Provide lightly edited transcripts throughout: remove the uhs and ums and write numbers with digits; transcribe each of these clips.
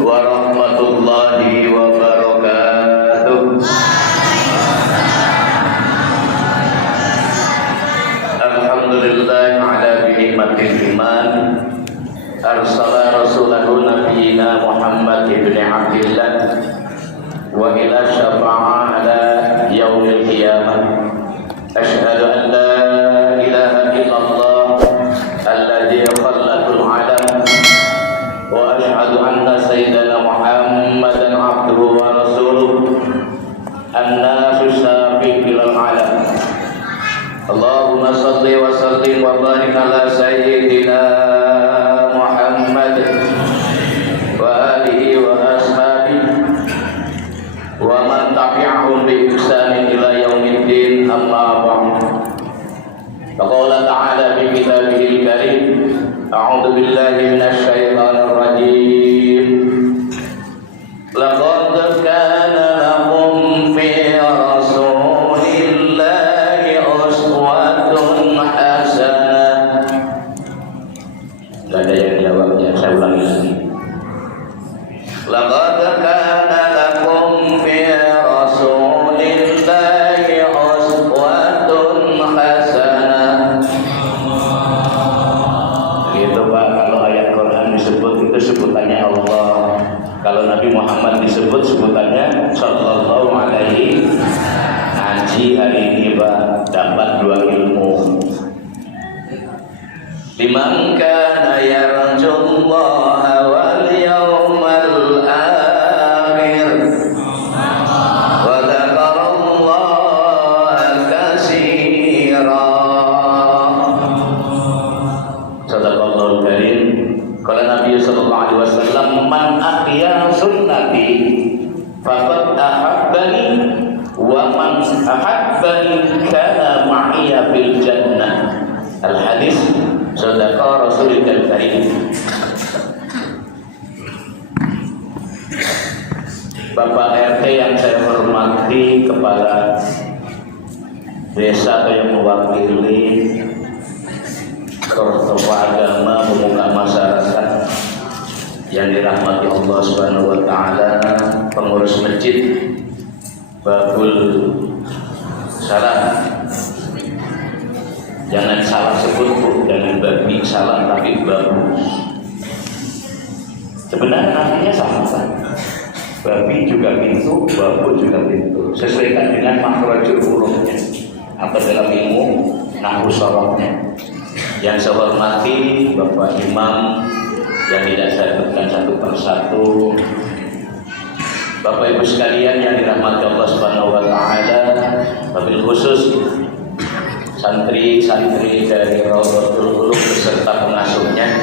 warahmatullahi wabarakatuh. Alhamdulillah ala bi'nimatil iman arsala rasulahu nabiyina Muhammad ibn Abdillah wa ila syafa'a ala yaumil qiyamah. Asyhadu an la ilaha illallah alladzi khalaqal alam wa asyhadu anna sayyidana Muhammadan abduhu wa rasuluh an-nasu sabiqil alam. Allahumma salli wa sallim wa barik ala sayyidina Muhammad wa alihi wa ashabihi wa man tabi'ahum bi ihsanin ila yaumiddin, amma ba'd. Faqala ta'ala fi kitabihil karim, a'udzu billahi minasy syaithanir rajim. Laqad kana lakum fi rasulillahi uswatun hasanah. Enggak ada yang jawabnya, saya ulangi lagi. Laqad kana lakum fi rasulillahi uswatun hasanah. Gitu Pak, kalau ayat Quran disebut itu sebutannya Allah. Kalau Nabi Muhammad disebut sebutannya sallallahu alaihi. Ngaji hari ini Pak dapat 2 ilmu. Liman kana yarjullaha wal yawmal akhir wa dzakarallaha katsira. Sadaqallahul karim. Qala Nabi sallallahu alaihi wasallam, man ahya sunnati faqad ahabbani wa man ahabbani kana ma'iya fil jannah. Al hadis sadaqa Rasulul Karim. Bapak RT yang saya hormati, kepala desa yang mewakili tokoh agama, pemuka masyarakat yang dirahmati Allah Subhanahu wa taala, pengurus masjid Babul Salam. Jangan salah sebut Bu, jangan babi salam tapi babu. Sebenarnya artinya sama kan? Babi juga pintu, babu juga pintu. Sesuaikan dengan makhrajul hurufnya atau dalam ilmu nahwu sharafnya. Yang saya hormati Bapak Imam yang tidak saya sebutkan satu persatu, Bapak Ibu sekalian yang dirahmati Allah Subhanahu wa taala, wabil khusus santri-santri dari Raudhatul Ulum beserta pengasuhnya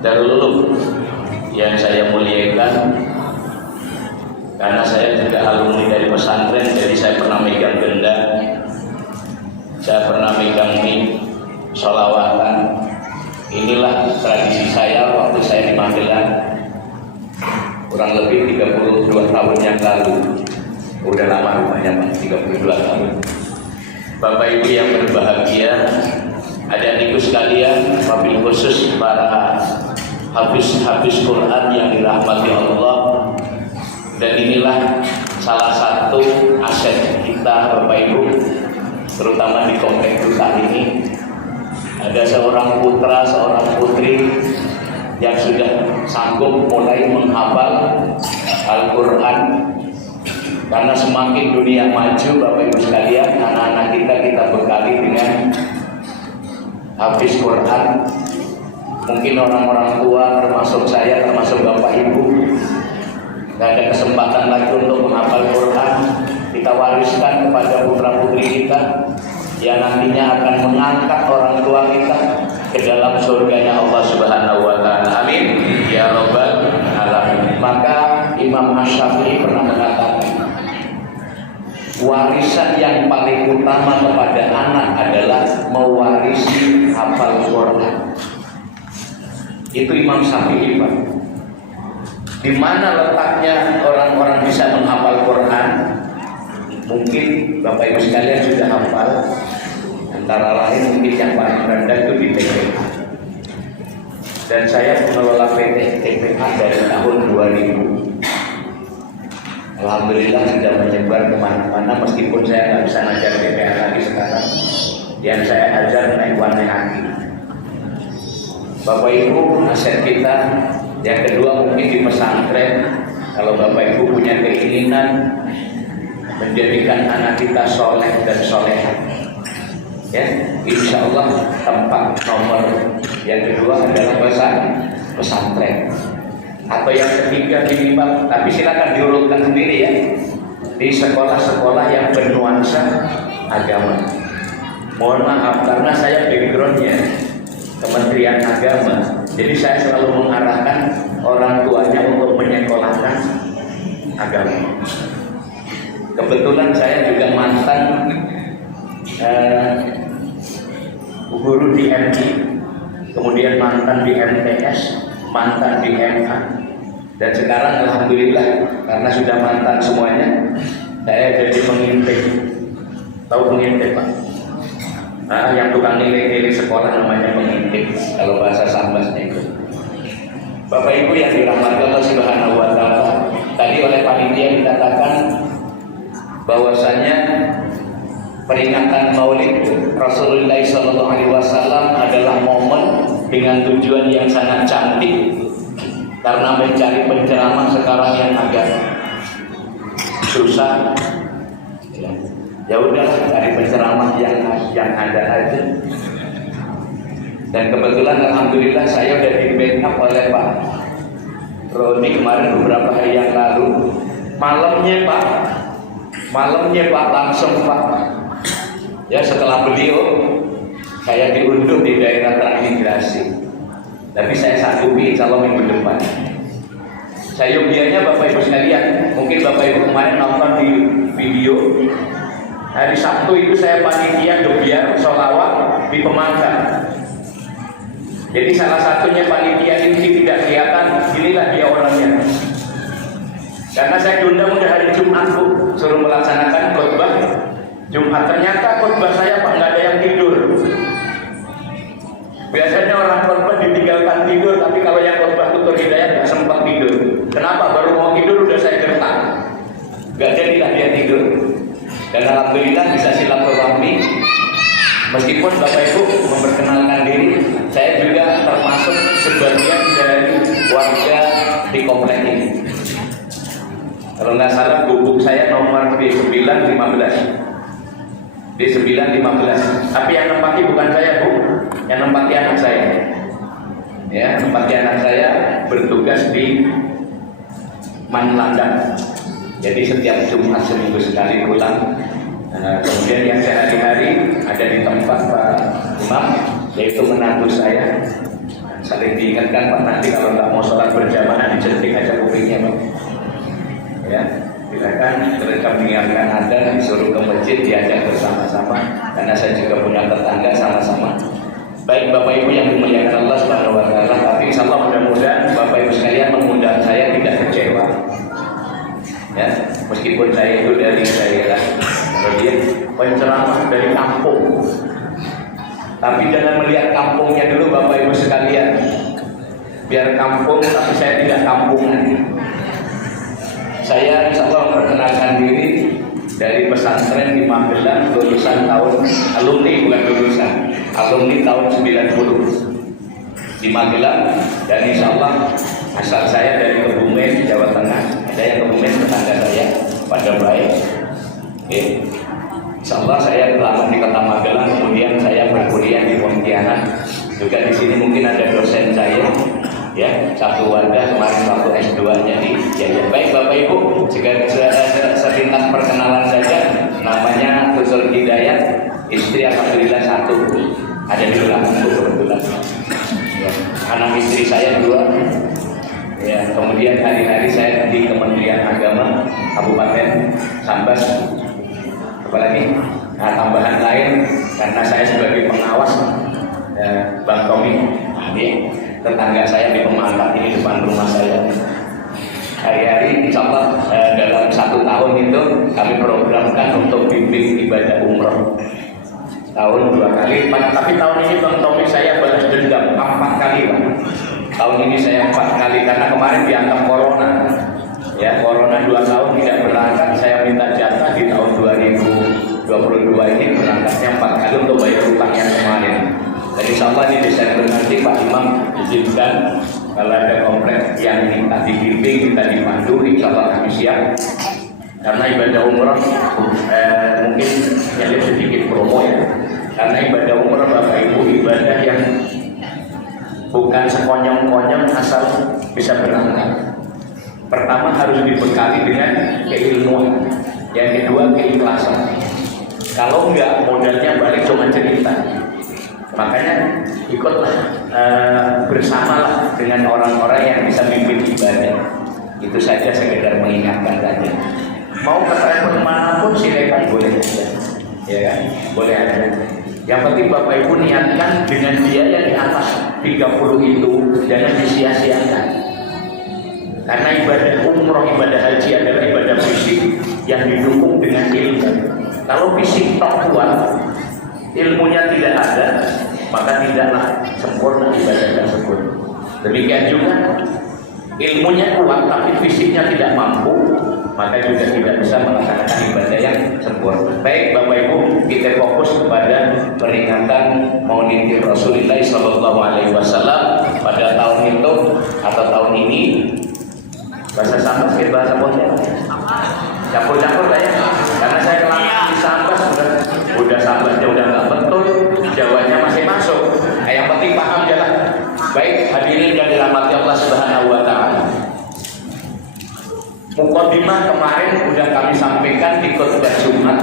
Darul Ulum yang saya muliakan, karena saya juga alumni dari pesantren, jadi saya pernah megang benda, saya pernah megang mic, sholawatan. Inilah tradisi saya waktu saya di Magelang kurang lebih 32 tahun yang lalu. Udah lama rupanya Pak, 32 tahun. Bapak Ibu yang berbahagia, adik-adikku sekalian, wabil khusus para hafiz Quran yang dirahmati Allah. Dan inilah salah satu aset kita Bapak Ibu, terutama di komplek kita ini. Ada seorang putra, seorang putri yang sudah sanggup mulai menghafal Al-Quran. Karena semakin dunia maju Bapak Ibu sekalian, anak-anak kita bekali dengan hafiz Quran. Mungkin orang-orang tua termasuk saya, termasuk Bapak Ibu, gak ada kesempatan lagi untuk menghafal Quran. Kita wariskan kepada putra-putri kita yang nantinya akan mengangkat orang tua kita ke dalam surganya Allah Subhanahu wa taala. Amin ya rabbal alamin. Maka Imam Asy-Syafi'i pernah mengatakan, warisan yang paling utama kepada anak adalah mewarisi hafal Quran. Itu Imam Syafi'i Pak. Di mana letaknya orang-orang bisa menghafal Quran? Mungkin Bapak Ibu sekalian sudah hafal. Antara lain mungkin yang paling rendah itu di TPA. dan saya mengelola PT TPA dari tahun 2000. Alhamdulillah sudah menyebar kemana-mana, meskipun saya nggak bisa ngajar TPA lagi sekarang. Yang saya ajar naik kaki. Bapak Ibu, nasihat kita yang kedua mungkin di pesantren, kalau Bapak Ibu punya keinginan menjadikan anak kita soleh dan soleha, ya, insya Allah tempat nomor yang kedua adalah pesantren. Atau yang ketiga minimal, tapi silakan diurutkan sendiri ya, di sekolah-sekolah yang bernuansa agama. Mohon maaf karena saya backgroundnya Kementerian Agama, jadi saya selalu mengarahkan orang tuanya untuk menyekolahkan agama. Kebetulan saya juga mantan guru di MI, kemudian mantan di MTS, mantan di MA, dan sekarang alhamdulillah karena sudah mantan semuanya, saya jadi pengintip. Tahu pengintip Pak? Nah, yang tukang nilai-nilai sekolah namanya pengintip kalau bahasa Sambasnya itu. Bapak Ibu yang dirahmati Allah Subhanahu wa taala, tadi oleh panitia dikatakan bahwasanya peringatan Maulid Rasulullah SAW adalah momen dengan tujuan yang sangat cantik, karena mencari penceramah sekarang yang agak susah. Ya udahlah, cari penceramah yang ada aja. Dan kebetulan alhamdulillah saya udah di backup oleh Pak Roni kemarin beberapa hari yang lalu. Malamnya Pak langsung Pak. Ya setelah beliau saya diunduh di daerah transmigrasi. Tapi saya sanggupi kalau minggu depan. Saya yogianya Bapak Ibu sekalian, mungkin Bapak Ibu kemarin nonton di video. Hari Sabtu itu saya panitia gebiar sholawat di Pemangkat. Jadi salah satunya panitia ini tidak kelihatan, inilah dia orangnya. Karena saya diundang udah hari Jumat Bu, suruh melaksanakan khotbah Jumat. Ternyata khotbah saya Pak nggak ada yang tidur. Biasanya orang khotbah ditinggalkan tidur, tapi kalau yang khotbah tutur hidayah nggak sempat tidur. Kenapa? Baru mau tidur udah saya gertak. Nggak jadilah dia tidur. Dan alhamdulillah bisa silaturahmi. Meskipun Bapak Ibu memperkenalkan diri, saya juga termasuk sebagian dari warga di komplek ini. Kalau nggak salah gubuk saya nomor D915. D915. Tapi yang nempati bukan saya Bu, yang nempati anak saya. Ya, nempati anak saya bertugas di Manlandan. Jadi setiap Jumat seminggu sekali pulang. Kemudian yang sehari-hari ada di tempat Pak Imam, yaitu menantu saya. Saling diingatkan Pak, nanti kalau nggak mau sholat berjamaah dicetik aja kupingnya Pak. Ya, silakan mereka mengingatkan Anda, disuruh ke masjid diajak bersama-sama. Karena saya juga punya tetangga sama-sama. Baik Bapak Ibu yang dimuliakan Allah Subhanahu wa taala, tapi insyaallah mudah-mudahan Bapak Ibu sekalian mengundang saya tidak kecewa. Ya, meskipun saya itu dari daerah, kemudian penceramah dari kampung, tapi jangan melihat kampungnya dulu Bapak Ibu sekalian. Biar kampung, tapi saya tidak kampungan. Saya insya Allah memperkenalkan diri dari pesantren di Magelang, lulusan tahun alumni tahun 90 di Magelang, dan insya Allah asal saya dari Kebumen, Jawa Tengah. Ada yang Kebumen, tetangga saya pada baik. Oke. Insya Allah saya lama di kota Magelang, kemudian saya berkuliah di Pontianak. Juga di sini mungkin ada dosen saya, ya, satu warga kemarin waktu S2-nya di Jaya. Baik Bapak Ibu, selintas perkenalan saja. Namanya Tutur Hidayat, istri alhamdulillah satu, ada di belakang kebetulan. Ya, anak istri saya 2. Ya, kemudian hari-hari saya di Kementerian Agama Kabupaten Sambas. Apalagi tambahan lain karena saya sebagai pengawas Bang Tommy, tetangga saya di Pemangkat ini depan rumah saya. Hari-hari insya Allah dalam 1 tahun itu kami programkan untuk bimbing ibadah umroh. Tahun 2 kali, tapi tahun ini Bang Tommy saya balas dendam 4 kali Pak. Tahun ini saya 4 kali karena kemarin dianggap corona. Ya, corona 2 tahun tidak berangkat. Saya minta jatah di tahun 2022 ini berangkatnya 4 kali untuk bayar utang yang kemarin. Dan insya Allah di Desember nanti Pak Imam izinkan kalau ada kompleks yang minta dibimbing, kita dipandu, insya Allah kami siap. Karena ibadah umrah mungkin ada sedikit promo ya. Karena ibadah umrah Bapak Ibu ibadah yang bukan sekonyong-konyong asal bisa berangkat. Pertama harus dibekali dengan keilmuan, yang kedua keikhlasan. Kalau enggak modalnya balik cuma cerita. Makanya ikutlah bersamalah dengan orang-orang yang bisa mimpin ibadah. Itu saja sekedar mengingatkan saja. Mau ke travel manapun silakan boleh saja, ya kan? Boleh ada. Yang penting Bapak Ibu niatkan dengan biaya di atas 30 itu jangan disia-siakan. Karena ibadah umroh, ibadah haji adalah ibadah fisik yang didukung dengan ilmu. Kalau fisik tak kuat, ilmunya tidak ada, maka tidaklah sempurna ibadah tersebut. Demikian juga ilmunya kuat tapi fisiknya tidak mampu, maka juga tidak bisa melaksanakan ibadah yang sempurna. Baik Bapak Ibu, kita fokus kepada peringatan Maulid Rasulullah SAW pada tahun itu atau tahun ini. Bahasa Sambas ke bahasa Pontianak campur-campur lah ya, karena saya kelak di Sambas udah Sambasnya udah nggak betul, Jawanya masih masuk. Yang penting paham jalan. Baik hadirin yang dirahmati Allah Subhanahu wa Ta'ala, mukadimah kemarin udah kami sampaikan di khutbah Jumat.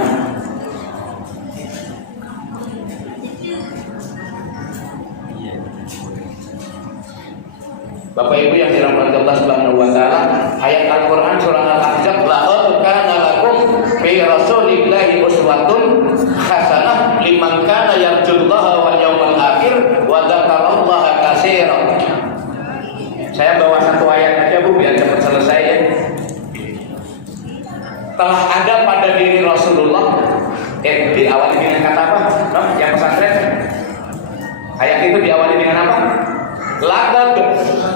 Bapak Ibu yang dirahmati Allah Subhanahu wa Ta'ala, ayat Al-Qur'an surah Al-Ahzab, laqad kana lakum fi rasulillahi uswatun hasanah liman kana yarjullaha wal yawmal akhir wa dzakarallaha katsiran. Saya bawa satu ayat aja Bu biar cepat selesai ya. Telah ada pada diri Rasulullah diawali dengan kata apa? Yang pesantren. Ayat itu diawali dengan apa? Laqad,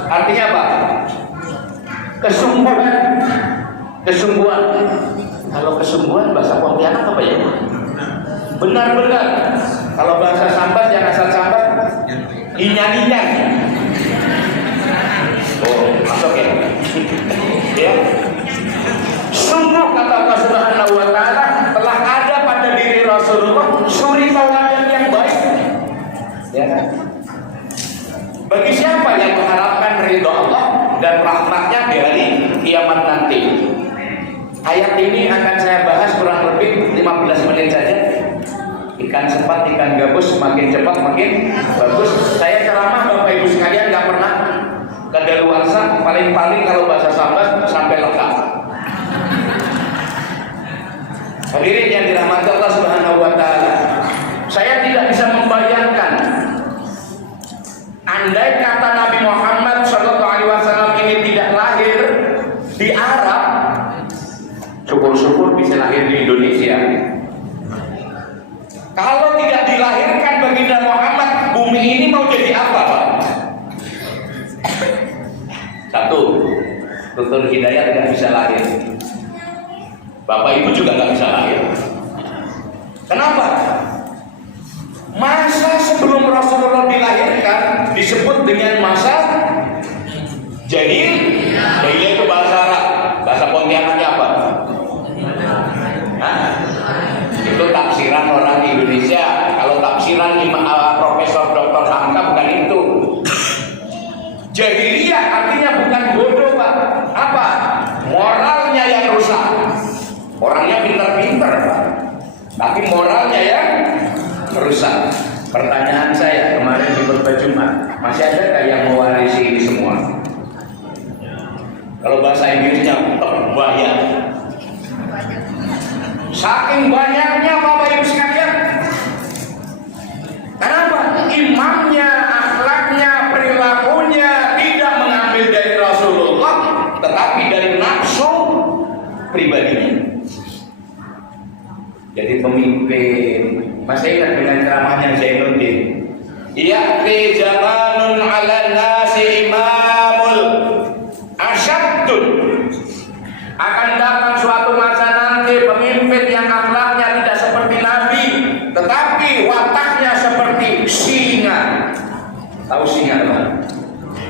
artinya apa? Kesungguhan. Kesungguhan. Kalau kesungguhan bahasa Pontianak apa ya? Benar-benar. Kalau bahasa Sambas yang asal Sambas, inyan-inyan. Oh, masuk ya? Ya. Sungguh kata Allah Subhanahu wa Ta'ala, telah ada pada diri Rasulullah suri tauladan yang baik. Ya kan? Bagi siapa yang mengharapkan ridho Allah dan rahmatnya di hari kiamat nanti. Ayat ini akan saya bahas kurang lebih 15 menit saja. Ikan sepat, ikan gabus, makin cepat makin bagus. Saya ceramah Bapak Ibu sekalian nggak pernah kadaluarsa, paling-paling kalau bahasa Sambas sampai lengkap. Hadirin yang dirahmati Allah Subhanahu wa Ta'ala, saya tidak bisa membayangkan andai kata Nabi Muhammad SAW ini tidak lahir di Arab, syukur-syukur bisa lahir di Indonesia. Kalau tidak dilahirkan baginda Muhammad, bumi ini mau jadi apa Pak? Satu, Tutur Hidayat tidak bisa lahir. Bapak Ibu juga nggak bisa lahir. Kenapa? Masa sebelum Rasulullah dilahirkan disebut dengan masa jahil. Jahil itu bahasa Arab. Bahasa Pontianaknya apa? Hah? Itu tafsiran orang Indonesia. Kalau tafsiran Profesor Dr. Hamka bukan itu. Jahiliyah artinya bukan bodoh Pak. Apa? Moralnya yang rusak. Orangnya pintar-pintar Pak, tapi moralnya yang rusak. Pertanyaan saya kemarin di khutbah Jumat, masih ada yang mewarisi ini semua? Kalau bahasa Inggrisnya banyak. Saking banyaknya Bapak Ibu sekalian. Kenapa? Imamnya, akhlaknya, perilakunya tidak mengambil dari Rasulullah, tetapi dari nafsu pribadinya. Jadi pemimpin. Masih ingat dengan ceramahnya Zainuddin? Ya'ti zamanun 'ala nasi imam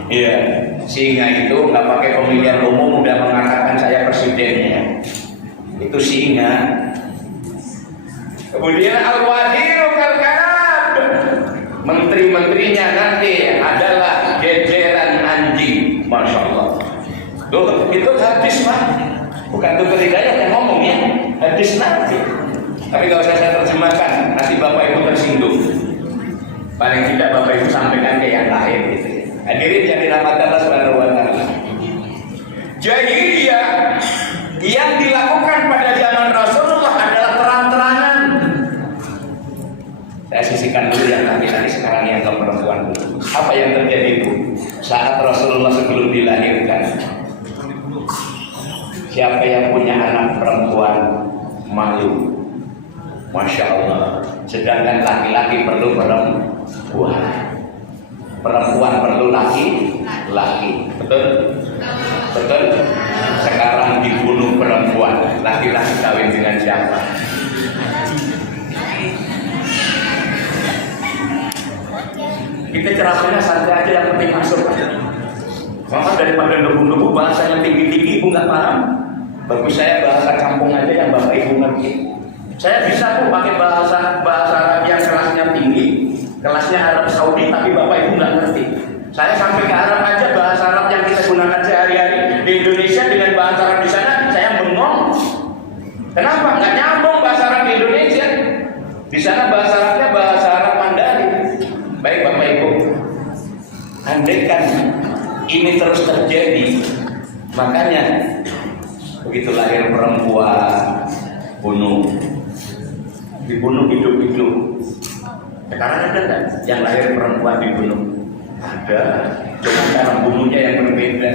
Iya, singa itu nggak pakai pemilihan umum udah mengatakan saya presidennya. Itu singa. Kemudian al-wazirul kalab, menteri-menterinya nanti adalah jajaran anjing. Masya Allah. Loh, itu hadis Pak, bukan Dr. Hidayat yang ngomong ya, hadis Nabi. Tapi nggak usah saya terjemahkan, nanti Bapak Ibu tersinggung. Paling tidak Bapak Ibu sampaikan ke yang lain gitu ya. Hadirin yang dirahmati Allah Subhanahu wa taala. Jahiliyah yang dilakukan pada zaman Rasulullah adalah terang-terangan. Saya sisihkan dulu yang laki-laki, sekarang yang perempuan dulu. Apa yang terjadi itu saat Rasulullah sebelum dilahirkan? Siapa yang punya anak perempuan malu? Masya Allah. Sedangkan laki-laki perlu perempuan, perempuan perlu laki-laki. Betul? Betul? Sekarang dibunuh perempuan, laki-laki kawin dengan siapa? Kita ceramahnya santai aja, yang penting masuk. Mama daripada nunggu-nunggu bahasanya tinggi-tinggi, Ibu nggak paham. Bagus saya bahasa kampung aja yang Bapak Ibu ngerti. Saya bisa kok pakai bahasa Arab yang kelasnya tinggi, kelasnya Arab Saudi, tapi Bapak Ibu nggak ngerti. Saya sampai ke Arab aja, bahasa Arab yang kita gunakan sehari-hari di Indonesia dengan bahasa Arab di sana, saya bengong. Kenapa? Nggak nyambung bahasa Arab di Indonesia. Di sana bahasa Arabnya bahasa Arab Mandarin. Baik Bapak Ibu, andaikan ini terus terjadi, makanya begitu lahir perempuan, dibunuh hidup-hidup. Sekarang ada nggak yang lahir perempuan dibunuh? Ada, cuma cara bunuhnya yang berbeda.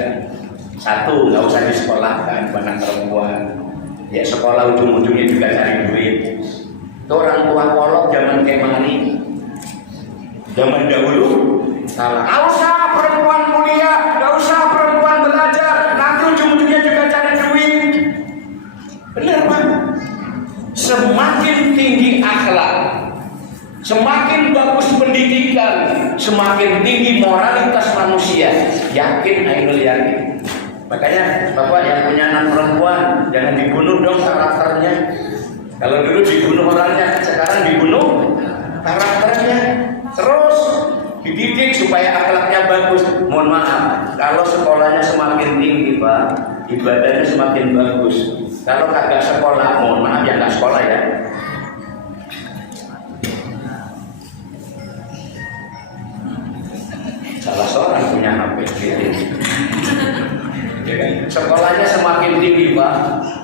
Satu, nggak usah disekolahkan anak perempuan. Ya sekolah ujung-ujungnya juga cari duit. Itu orang tua kolot zaman kemari, zaman dahulu salah. Nggak usah perempuan kuliah, nggak usah perempuan belajar, nanti ujung-ujungnya juga cari duit. Benar Pak? Semakin tinggi akhlak, semakin bagus pendidikan, semakin tinggi moralitas manusia. Yakin, ainul yakin. Makanya Bapak yang punya anak perempuan, jangan dibunuh dong karakternya. Kalau dulu dibunuh orangnya, sekarang dibunuh karakternya. Terus dididik supaya akhlaknya bagus. Mohon maaf, kalau sekolahnya semakin tinggi Pak, ibadahnya semakin bagus. Kalau kagak sekolah, mohon maaf ya nggak sekolah ya. Salah seorang punya HP gitu. Ya kan? Sekolahnya semakin tinggi Pak,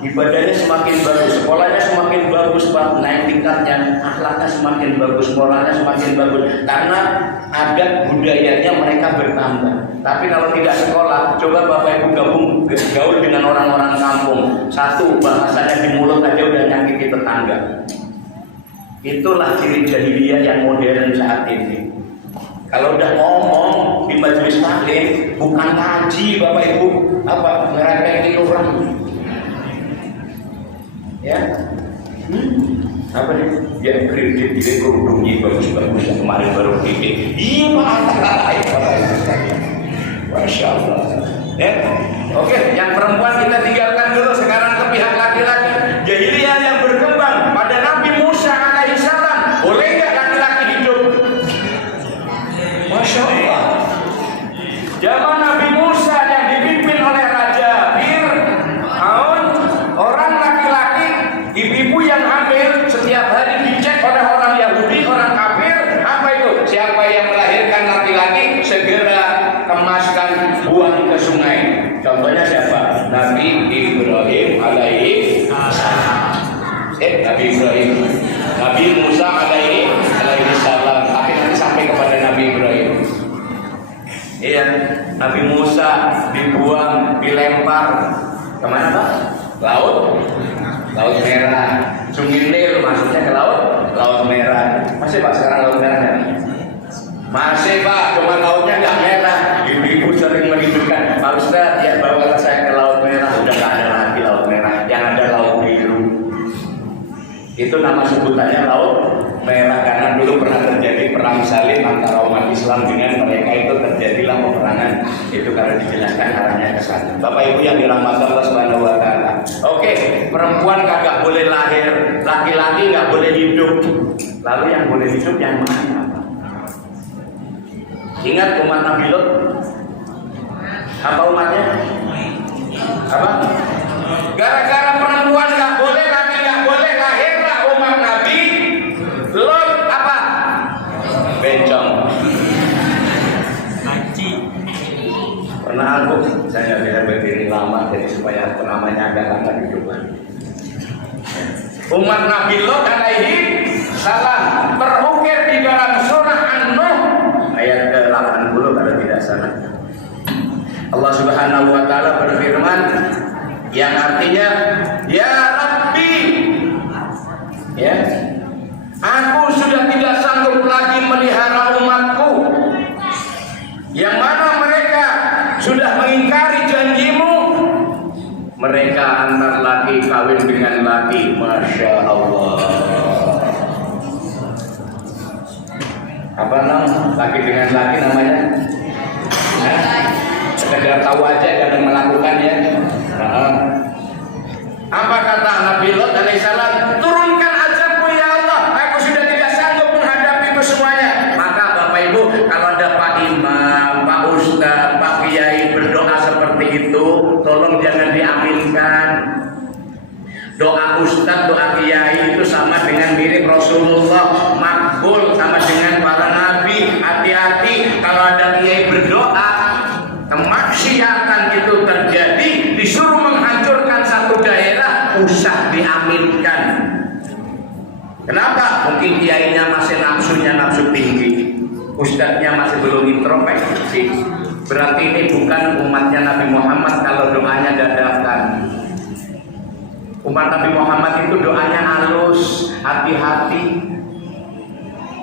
ibadahnya semakin bagus. Sekolahnya semakin bagus Pak, naik tingkatnya, akhlaknya semakin bagus, moralnya semakin bagus. Karena adat budayanya mereka bertambah. Tapi kalau tidak sekolah, coba Bapak Ibu gaul dengan orang-orang kampung. Satu, bahasanya di mulut aja udah nyakiti tetangga. Itulah ciri jahiliyah yang modern saat ini. Kalau udah ngomong di majelis taklim, bukan ngaji Bapak Ibu, apa ngerepetin orang. Ya, apa nih? Ya kredit dia kerudungnya bagus-bagus yang kemarin baru kredit. Iya Pak, kata-katain Bapak Ibu. Masya Allah. Ya, oke, yang perempuan kita tinggalkan dulu. Sekarang ke pihak laki-laki. Jahiliyah yang berkembang pada Nabi Musa alaihissalam. Boleh nggak laki-laki hidup? Masya Allah. Zaman Nabi Musa yang dipimpin oleh Raja Fir'aun, orang laki-laki, ibu-ibu yang hamil setiap hari dicek oleh orang Yahudi, orang kafir. Apa itu? Siapa yang melahirkan laki-laki segera kemaskan, buang ke sungai. Contohnya siapa? Nabi Ibrahim alaihi salam. Nabi Ibrahim, Nabi Musa alaihi salam. Tapi nanti sampai kepada Nabi Ibrahim. Iya, Nabi Musa dibuang, dilempar kemana Pak? Laut Merah. Sungai Nil maksudnya ke Laut Merah. Masih Pak sekarang Laut Merahnya? Masih Pak, cuma lautnya nggak merah. Ibu-ibu sering meributkan, Pak Ustaz, ya bawalah saya ke Laut Merah. Udah nggak ada lagi Laut Merah, yang ada Laut Biru. Itu nama sebutannya Laut Merah karena dulu pernah terjadi perang salib antara umat Islam dengan mereka, itu terjadilah peperangan. Itu karena dijelaskan arahnya ke sana. Bapak Ibu yang dirahmati Allah Subhanahu wa taala. Oke, perempuan kagak boleh lahir, laki-laki nggak boleh hidup. Lalu yang boleh hidup yang mana? Ingat umat Nabi Lot? Apa umatnya? Apa? Gara-gara perempuan nggak boleh, laki nggak boleh, lahirlah umat Nabi Lot apa? Bencong. Haji. Pernah aku, saya tidak berdiri lama jadi supaya namanya agak lama hidup lagi. Umat Nabi Lot alaihi salam terukir di dalam surah An-Nuh ayat ke-80 kalau tidak salah. Allah Subhanahu wa taala berfirman yang artinya, ya Rabbi, ya, aku sudah tidak sanggup lagi melihara umatku yang mana mereka sudah mengingkari janjimu. Mereka antar laki kawin dengan laki. Masya Allah. Apa nama laki dengan laki namanya? Sekedar tahu aja, jangan melakukannya. Apa kata Nabi Lot alaihissalam? Turunkan azabmu ya Allah, aku sudah tidak sanggup menghadapi itu semuanya. Maka Bapak Ibu, kalau ada Pak Imam, Pak Ustaz, Pak Kiai berdoa seperti itu, tolong jangan diaminkan. Doa Ustaz, doa Kiai itu sama dengan mirip Rasulullah, makbul sama dengan para nabi. Hati-hati kalau ada Kiai berdoa, kemaksiatan itu terjadi, disuruh menghancurkan satu daerah, usah diaminkan. Kenapa? Mungkin kiainya masih nafsu tinggi, ustadznya masih belum introspeksi. Berarti ini bukan umatnya Nabi Muhammad kalau doanya dadakan. Umat Nabi Muhammad itu doanya halus, hati-hati.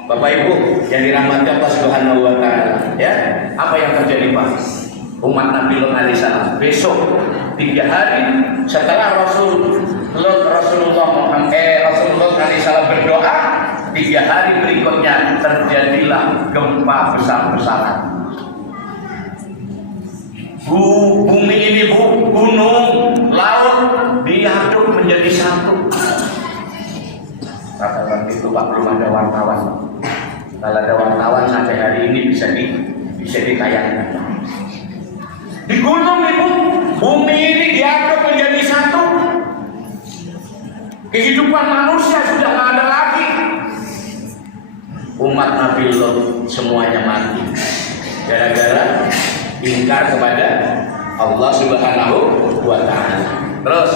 Bapak Ibu yang dirahmati Allah Subhanahu wa taala, ya. Apa yang terjadi, Pak? Umat Nabi Lot alaihissalam besok 3 hari setelah Rasulullah alaihissalam berdoa, 3 hari berikutnya terjadilah gempa besar-besaran. Bumi ini, gunung, laut diaduk menjadi satu. Kata waktu itu Pak, belum ada wartawan. Kalau ada wartawan sampai hari ini bisa ditayangkan. Di gunung itu, bumi ini diaduk menjadi satu. Kehidupan manusia sudah tidak ada lagi. Umat Nabi Lot semuanya mati gara-gara ingkar kepada Allah Subhanahu wa taala. Terus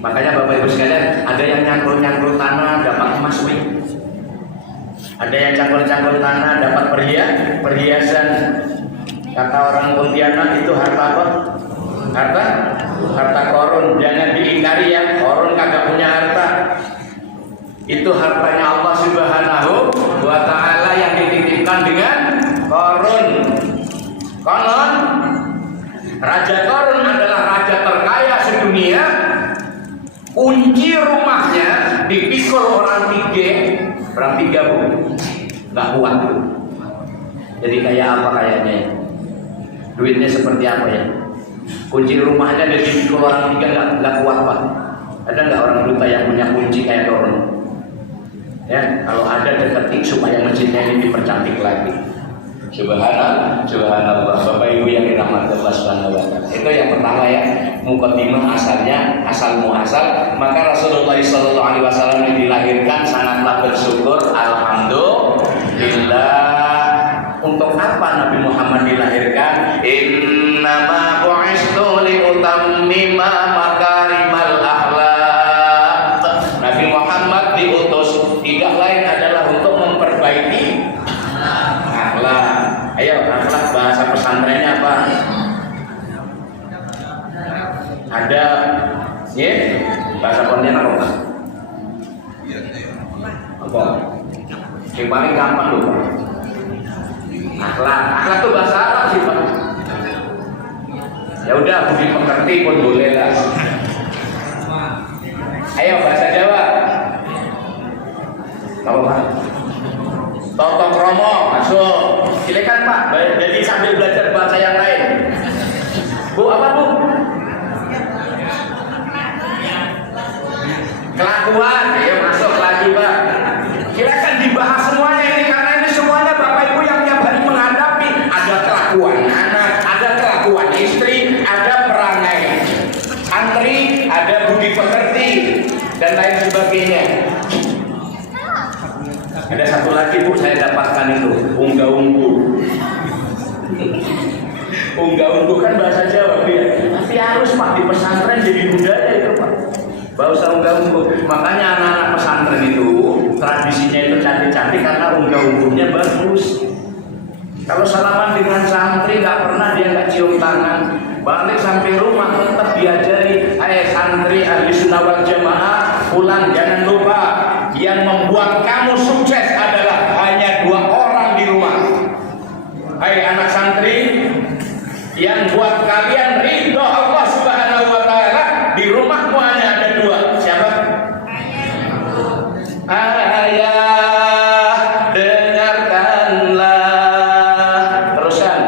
makanya Bapak Ibu sekalian, ada yang nyangkul tanah dapat emas, ada yang cangkul tanah dapat perhiasan. Kata orang Pontianak itu harta apa? Harta korun. Jangan diingkari ya, korun kagak punya harta. Itu hartanya Allah Subhanahu wa taala yang dititipkan dengan korun. Konon Raja Korun adalah raja terkaya sedunia. Kunci rumahnya dipikul orang 3 Bu. Nggak kuat Bu. Jadi kayak apa kayaknya? Duitnya seperti apa ya? Kunci rumahnya dari orang 3 nggak kuat Pak. Ada nggak orang duta yang punya kunci kayak Korun? Ya, kalau ada deketik supaya masjidnya ini dipercantik lagi. Subhanallah. Bapak Ibu yang dirahmati Allah Subhanahu wa taala. Itu yang pertama ya, muqaddimah asalnya, asal muasal. Maka Rasulullah sallallahu alaihi wasallam dilahirkan sangatlah bersyukur, alhamdulillah. Untuk apa Nabi Muhammad dilahirkan? Innama bu'istu liutammima makarimal akhlaq. Nabi Muhammad diutus tidak lain adalah untuk memperbaiki akhlak. Ayo, akhlak bahasa pesantrennya apa? Ada, ya? Bahasa Pontianak apa? Apa? Yang paling gampang loh Pak. Akhlak itu bahasa Arab sih Pak. Ya udah, budi pekerti pun boleh lah. Ayo bahasa Jawa. Apa Pak? Toto kromo masuk. Silakan Pak. Jadi sambil belajar bahasa yang lain. Bu apa Bu? Kelakuan. Ayo masuk lagi Pak. Silakan dibahas semuanya ini karena ini semuanya Bapak Ibu yang tiap hari menghadapi. Ada kelakuan anak, ada kelakuan istri, ada perangai santri, ada budi pekerti dan lain sebagainya. Ada satu lagi Bu, saya dapatkan itu unggah-ungguh. Unggah-ungguh kan bahasa Jawa ya, tapi harus Pak di pesantren jadi budaya itu Pak. Bahasa unggah-ungguh. Makanya anak-anak pesantren itu tradisinya itu cantik-cantik karena unggah-ungguhnya bagus. Kalau salaman dengan santri nggak pernah dia nggak cium tangan. Balik sampai rumah tetap diajari, santri ahli sunnah wal jamaah, pulang jangan lupa yang membuat kamu sukses adalah hanya 2 orang di rumah. Hai anak santri, yang buat kalian ridho Allah Subhanahu wa taala di rumahmu hanya ada 2. Siapa? Ayah, dengarkanlah. Teruskan.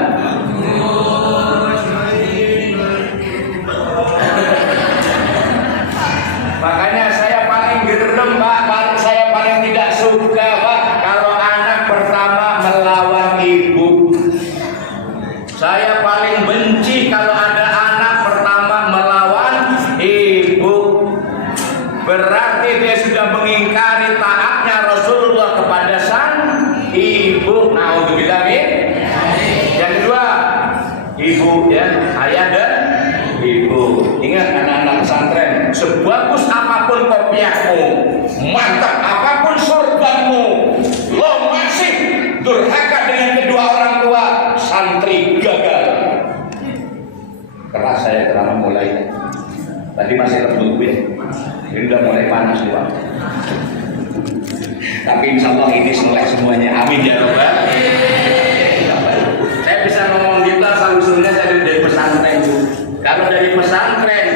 Makanya saya paling gerem Pak, saya paling tidak suka Pak kalau anak pertama melawan ibu. Saya paling benci kalau ada anak pertama melawan ibu. Berarti dia sudah mengingkari taatnya Rasulullah kepada sang ibu. Naudzubillah min. Yang kedua, ibu ya, ayah dan ibu. Ingat anak-anak pesantren, sebagus apapun kopiahmu, mantap apapun surbanmu, lo masih durhaka dengan kedua orang tua, santri gagal. Keras saya terlalu mulai. Tadi masih lembut ya, ini udah mulai panas nih Pak. Tapi insya Allah ini selesai semuanya. Amin ya Rabbal. Saya bisa ngomong kita usulnya saya dari pesantren. Kalau dari pesantren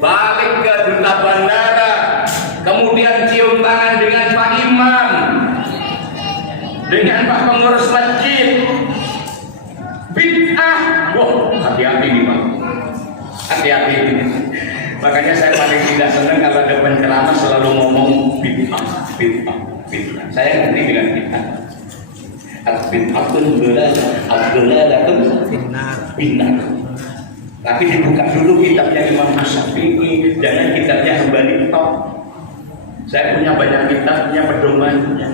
balik ke duta bandara, kemudian cium tangan dengan Pak Imam, dengan Pak pengurus masjid, bid'ah. Wah, hati-hati nih Pak, hati-hati. Makanya saya paling tidak senang kalau ada penceramah selalu ngomong bid'ah, bid'ah, bid'ah. Saya ngerti dengan bid'ah. Bid'atun dolalatun binar. Tapi dibuka dulu kitabnya Imam Asy-Syafi'i, jangan kitabnya Hambali tok. Saya punya banyak kitab, punya pedomannya.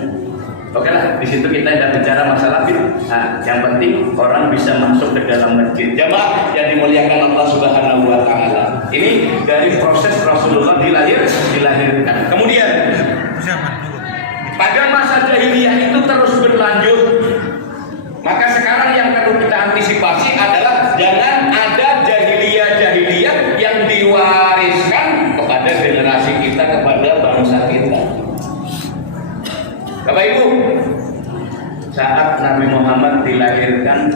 Oke lah, di situ kita tidak bicara masalah bid'ah. Nah, yang penting orang bisa masuk ke dalam masjid. Jamaah yang dimuliakan Allah Subhanahu wa taala. Ini dari proses Rasulullah dilahirkan. Kemudian pada masa jahiliyah itu terus berlanjut. Maka sekarang yang perlu kita antisipasi adalah jangan ada jahiliyah yang diwariskan kepada generasi kita, kepada bangsa kita. Bapak Ibu, saat Nabi Muhammad dilahirkan,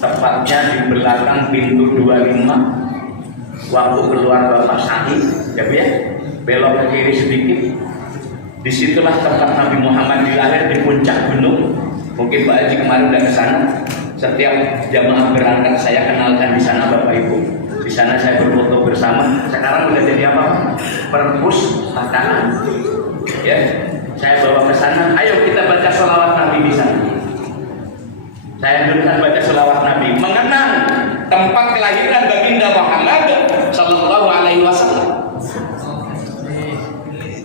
tepatnya di belakang pintu 25, waktu keluar Bapak Sa'i, ya Bu ya, belok ke kiri sedikit. Disitulah tempat Nabi Muhammad dilahir, di puncak gunung. Mungkin Pak Haji kemarin udah ke sana. Setiap jamaah berangkat saya kenalkan di sana Bapak Ibu. Di sana saya berfoto bersama. Sekarang udah jadi apa? Perpus makanan. Ya, saya bawa ke sana. Ayo kita baca sholawat Nabi di sana. Saya dengarkan baca sholawat Nabi, mengenang tempat kelahiran baginda Muhammad Sallallahu Alaihi Wasallam.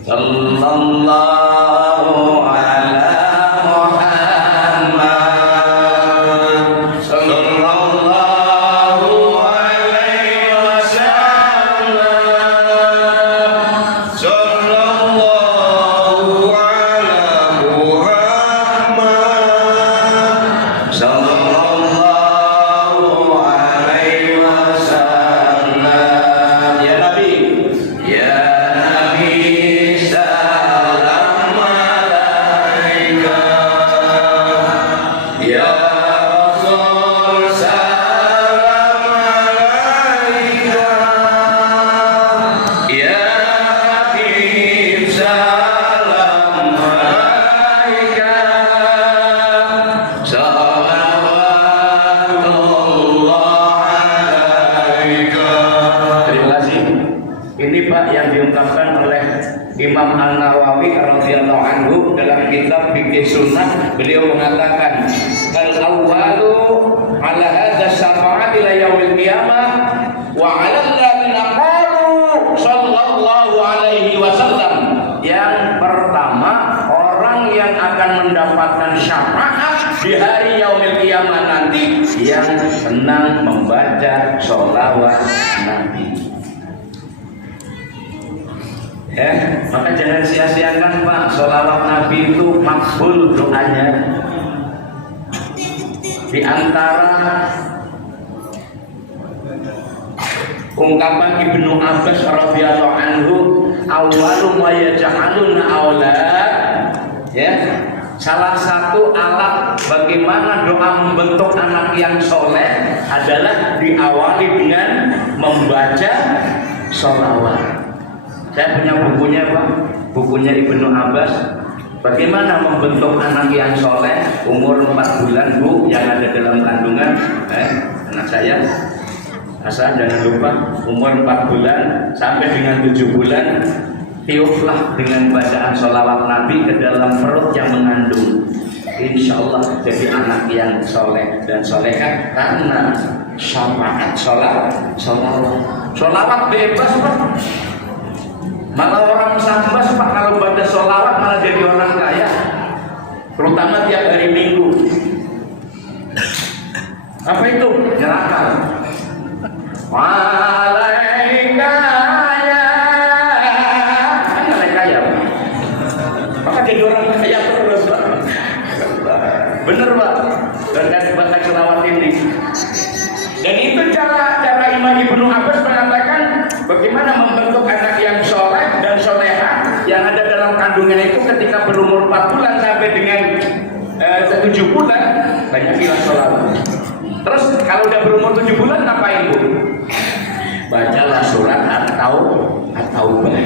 Sallallahu ala An-Nawawi radhiyallahu anhu dalam kitab Fiqh Sunnah, beliau mengatakan al-awwalu ala hadza syafa'ati ila yaumil qiyamah wa 'ala alladziina qalu sallallahu alaihi wasallam. Yang pertama, orang yang akan mendapatkan syafaat di hari yaumil qiyamah nanti yang senang membaca sholawat Nabi. Maka jangan sia-siakan Pak, sholawat Nabi itu makbul doanya. Di antara ungkapan Ibnu Abbas radhiyallahu anhu, awwalu ma yaj'aluna aulad, ya, salah satu alat bagaimana doa membentuk anak yang soleh adalah diawali dengan membaca sholawat. Saya punya bukunya Pak, bukunya Ibnu Abbas, bagaimana membentuk anak yang soleh umur 4 bulan Bu, yang ada dalam kandungan anak saya. Asal jangan lupa umur 4 bulan sampai dengan 7 bulan tiuplah dengan bacaan sholawat Nabi ke dalam perut yang mengandung. Insya Allah jadi anak yang soleh dan soleha karena syafaat sholawat bebas Pak. Malah orang sambas Pak kalau baca sholawat malah jadi orang kaya, terutama tiap hari Minggu. Apa itu? Nyerahkan. Malaika ya, kan malaika ya, maka jadi orang kaya terus Pak. Bener Pak, dan baca sholawat ini. Dan itu cara Imam Ibnu Abbas mengatakan bagaimana membentuk anak yang soleh dan soleha yang ada dalam kandungan itu ketika berumur 4 bulan sampai dengan 7 bulan banyakilah sholawat. Terus kalau udah berumur 7 bulan ngapain Bu? Bacalah surat At-Taubah.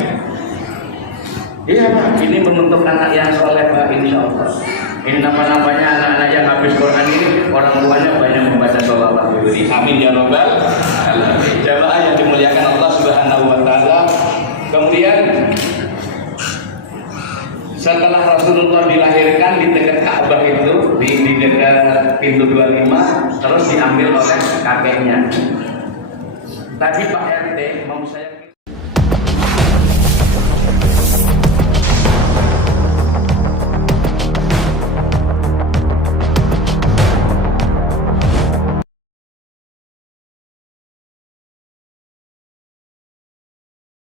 Iya Pak, ini membentuk anak yang soleh Pak, insya Allah. Ini nama-namanya anak-anak yang habis Quran ini orang tuanya banyak membaca sholawat. Amin ya rabbal alamin. Jamaah yang dimuliakan Allah Subhanahu wa taala. Kemudian setelah Rasulullah dilahirkan di dekat Ka'bah itu di dekat pintu 25, terus diambil oleh kakeknya. Tadi Pak RT mau saya